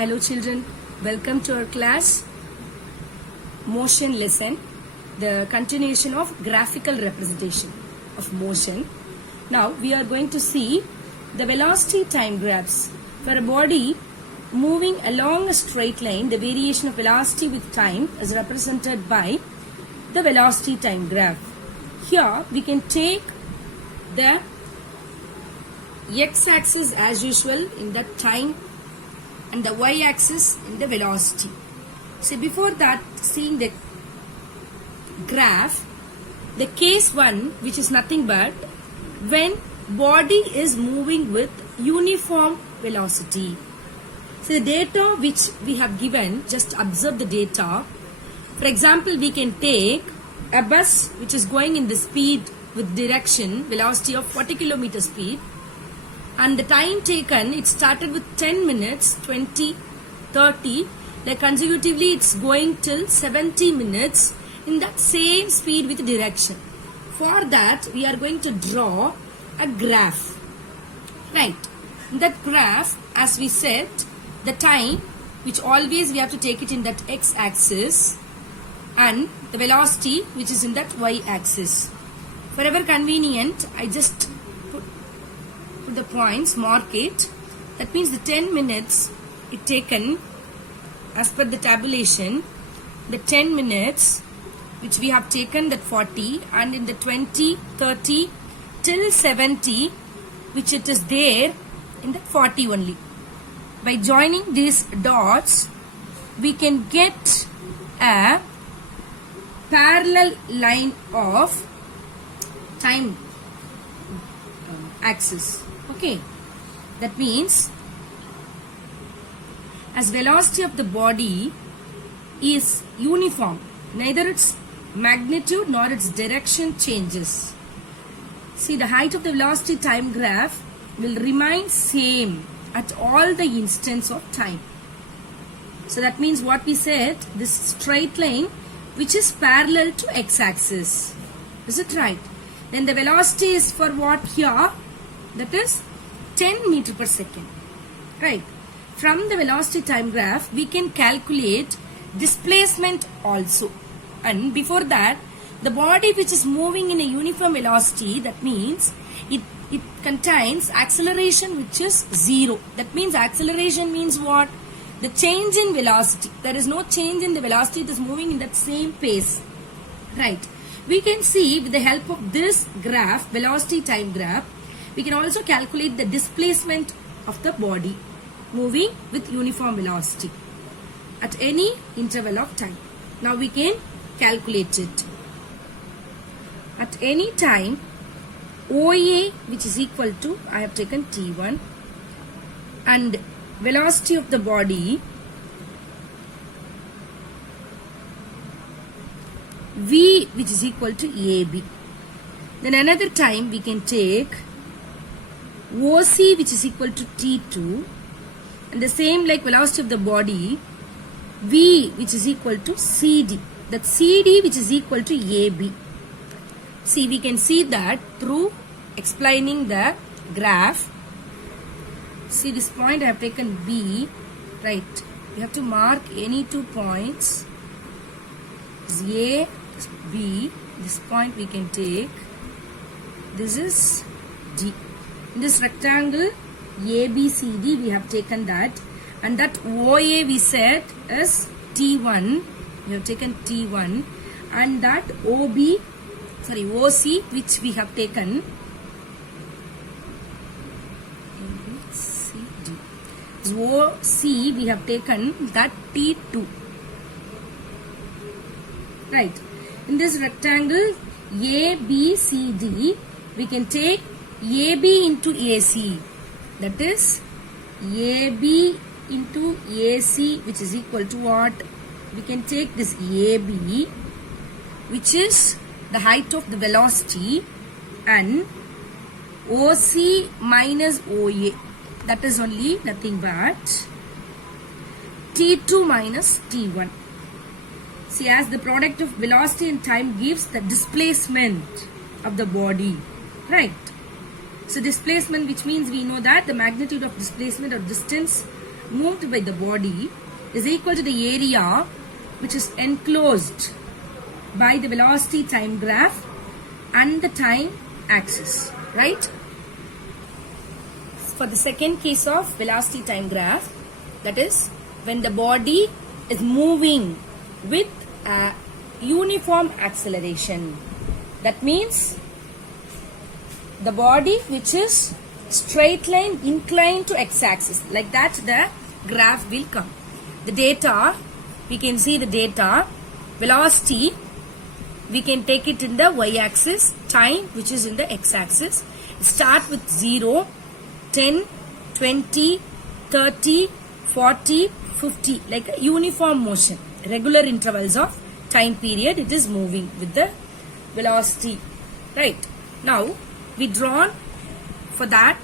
Hello children, welcome to our class motion lesson, the continuation of graphical representation of motion. Now we are going to see the velocity time graphs. For a body moving along a straight line, the variation of velocity with time is represented by the velocity time graph. Here we can take the x-axis as usual in the time and the y-axis in the velocity. So before that, seeing the graph, the case 1, which is nothing but when body is moving with uniform velocity. So the data which we have given, just observe the data. For example, we can take a bus which is going in the speed with direction, velocity of 40 km speed, and the time taken, it started with 10 minutes, 20, 30, like consecutively it's going till 70 minutes in that same speed with direction. For that, we are going to draw a graph. Right. In that graph, as we said, the time, which always we have to take it in that x-axis, and the velocity, which is in that y-axis. Forever convenient, I just put the points, mark it. That means the 10 minutes it taken as per the tabulation, the 10 minutes which we have taken that 40, and in the 20, 30 till 70 which it is there in the 40 only. By joining these dots, we can get a parallel line of time axis. Okay, that means as velocity of the body is uniform, neither its magnitude nor its direction changes. See, the height of the velocity time graph will remain same at all the instants of time. So that means what we said, this straight line which is parallel to x-axis. Is it right? Then the velocity is for what here? That is 10 meter per second. Right. From the velocity time graph, we can calculate displacement also. And before that, the body which is moving in a uniform velocity, that means it contains acceleration which is 0. That means acceleration means what? The change in velocity. There is no change in the velocity. It is moving in that same pace. Right. We can see with the help of this graph, velocity time graph, we can also calculate the displacement of the body moving with uniform velocity at any interval of time. Now we can calculate it. At any time, OA, which is equal to, I have taken T1, and velocity of the body V, which is equal to AB. Then another time we can take OC, which is equal to T2, and the same like velocity of the body V, which is equal to CD. That CD, which is equal to AB. See, we can see that through explaining the graph. See, this point I have taken B. Right. We have to mark any 2 points. This is A, this B. This point we can take. This is D. In this rectangle ABCD, we have taken that, and that OA we said is T1. We have taken T1, and that OC, which we have taken ABCD. This OC we have taken that T2. Right. In this rectangle ABCD, we can take AB into AC. That is AB into AC, which is equal to what? We can take this AB, which is the height of the velocity, and OC minus OA. That is only nothing but T2 minus T1. See, as the product of velocity and time gives the displacement of the body. Right. So displacement, which means we know that the magnitude of displacement or distance moved by the body is equal to the area which is enclosed by the velocity time graph and the time axis, right? For the second case of velocity time graph, that is when the body is moving with a uniform acceleration. That means the body which is straight line inclined to x-axis, like that the graph will come. The data, we can see the data, velocity, we can take it in the y-axis, time which is in the x-axis. Start with 0, 10, 20, 30, 40, 50, like a uniform motion, regular intervals of time period it is moving with the velocity, right? Now we drawn for that,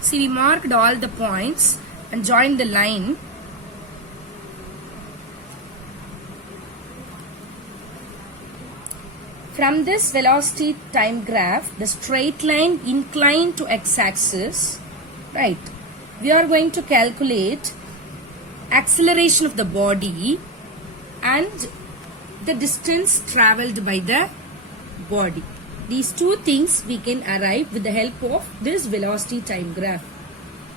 see we marked all the points and joined the line. From this velocity time graph, the straight line inclined to x-axis, right? We are going to calculate acceleration of the body and the distance traveled by the body. These two things we can arrive with the help of this velocity time graph.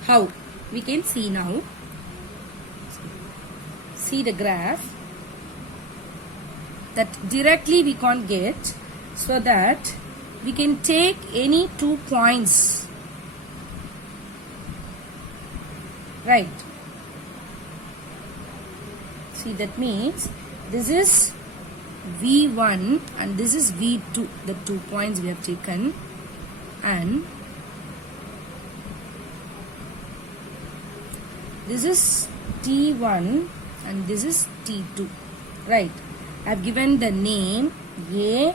How? We can see now. See the graph. That directly we can't get, so that we can take any 2 points, right? See, that means this is V1 and this is V2, the 2 points we have taken, and this is T1 and this is T2, right? I have given the name A,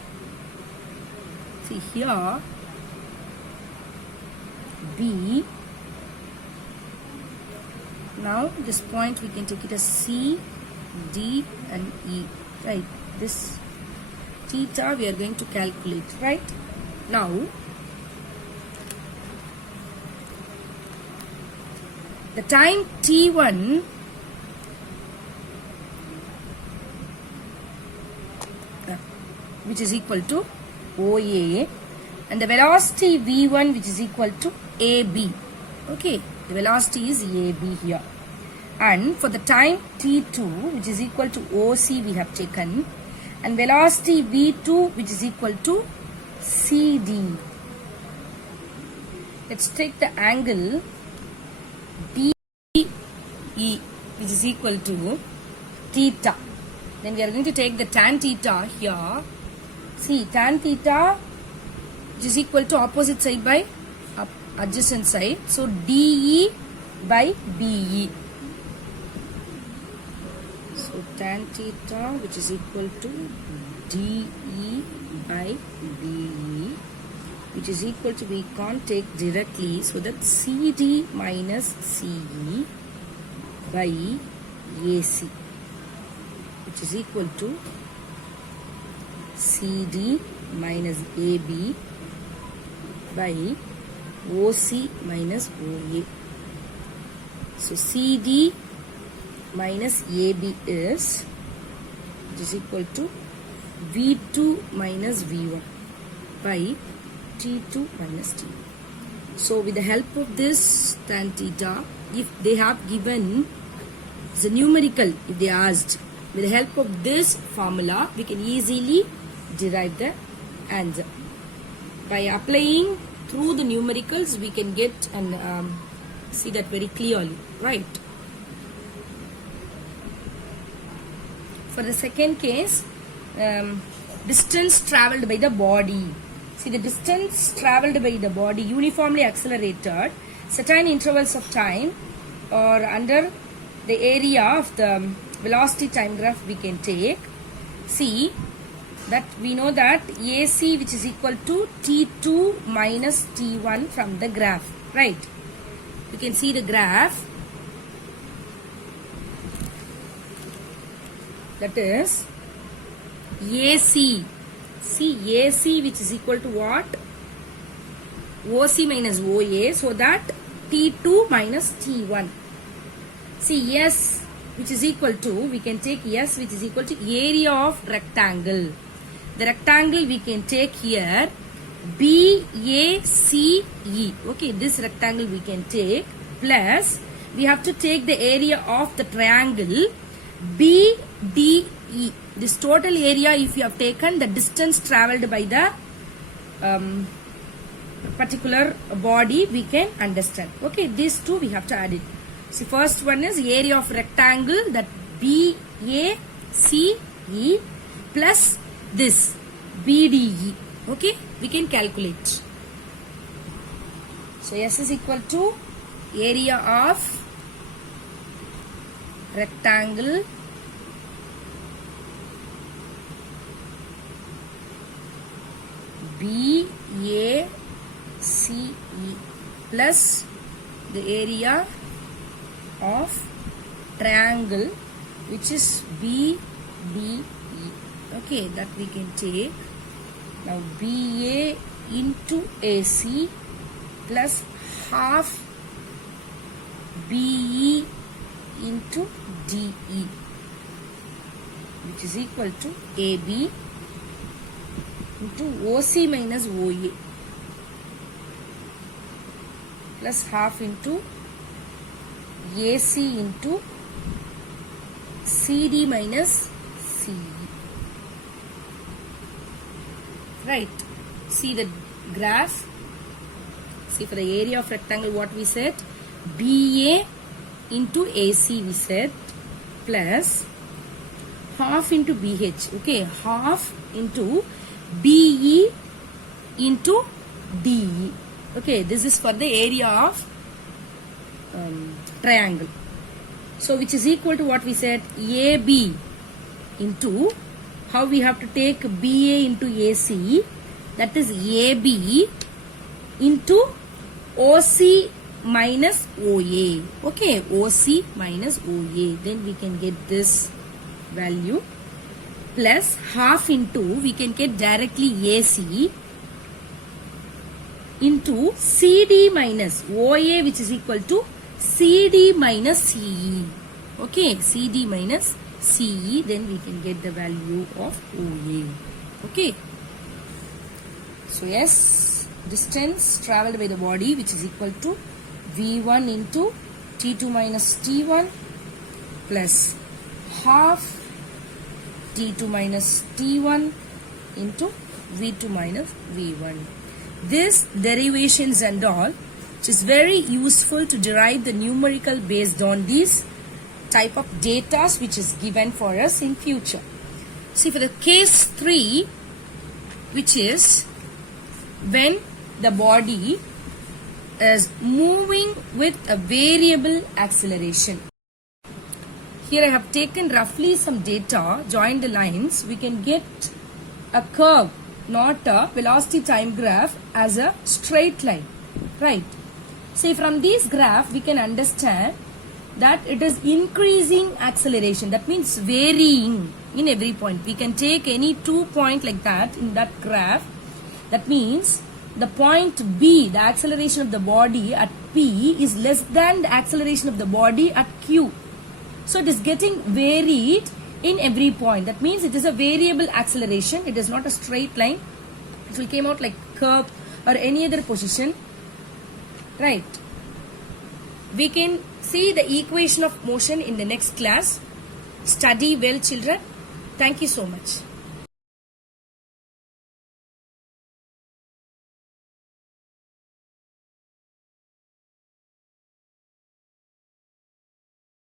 see here, B. Now this point we can take it as C, D and E, right? This theta we are going to calculate, right? Now the time T1 which is equal to OA, and the velocity V1 which is equal to AB. Okay, the velocity is AB here. And for the time T2 which is equal to OC we have taken, and velocity V2 which is equal to CD. Let's take the angle DE which is equal to theta. Then we are going to take the tan theta here. See, tan theta which is equal to opposite side by adjacent side. So, DE by BE. So, tan theta which is equal to DE by BE, which is equal to, we can't take directly, so that CD minus CE by AC, which is equal to CD minus AB by OC minus OA. So CD minus AB is, which is equal to V2 minus V1 by T2 minus T. So with the help of this tan theta, if they have given the numerical, if they asked, with the help of this formula, we can easily derive the answer. By applying through the numericals, we can get and see that very clearly, right? For the second case, distance traveled by the body. See, the distance traveled by the body uniformly accelerated certain intervals of time or under the area of the velocity time graph we can take. See that we know that AC which is equal to T2 minus T1 from the graph, right? You can see the graph, that is AC. See, AC which is equal to what? OC minus OA, so that T2 minus T1. See, S which is equal to, we can take S which is equal to area of rectangle. The rectangle we can take here BACE. Okay, this rectangle we can take, plus we have to take the area of the triangle BDE. This total area, if you have taken the distance traveled by the particular body, we can understand. Okay, these two we have to add it. So first one is area of rectangle, that BACE plus this BDE. Okay, we can calculate. So S is equal to area of rectangle BACE plus the area of triangle which is BDE. Okay, that we can take. Now BA into AC plus half BE into DE, which is equal to AB into OC minus OA plus half into AC into CD minus CE. Right. See the graph. See, for the area of rectangle what we said, BA into AC we said, plus half into BH. Okay, half into BE into DE. Okay, this is for the area of triangle. So which is equal to what we said, AB into, how we have to take BA into AC, that is AB into OC minus OA. Okay, OC minus OA. Then we can get this value, plus half into, we can get directly AC into CD minus OA, which is equal to CD minus CE. Okay, CD minus CE, then we can get the value of OA. Okay. So yes, distance traveled by the body which is equal to V1 into T2 minus T1 plus half T2 minus T1 into V2 minus V1. This derivations and all, which is very useful to derive the numerical based on these type of data which is given for us in future. See, for the case 3, which is when the body is moving with a variable acceleration. Here I have taken roughly some data, joined the lines. We can get a curve, not a velocity time graph, as a straight line, right? See, from this graph we can understand that it is increasing acceleration. That means varying in every point. We can take any 2 points like that in that graph. That means the point B, the acceleration of the body at P is less than the acceleration of the body at Q. So it is getting varied in every point. That means it is a variable acceleration. It is not a straight line. It will come out like curve or any other position. Right. We can see the equation of motion in the next class. Study well, children. Thank you so much.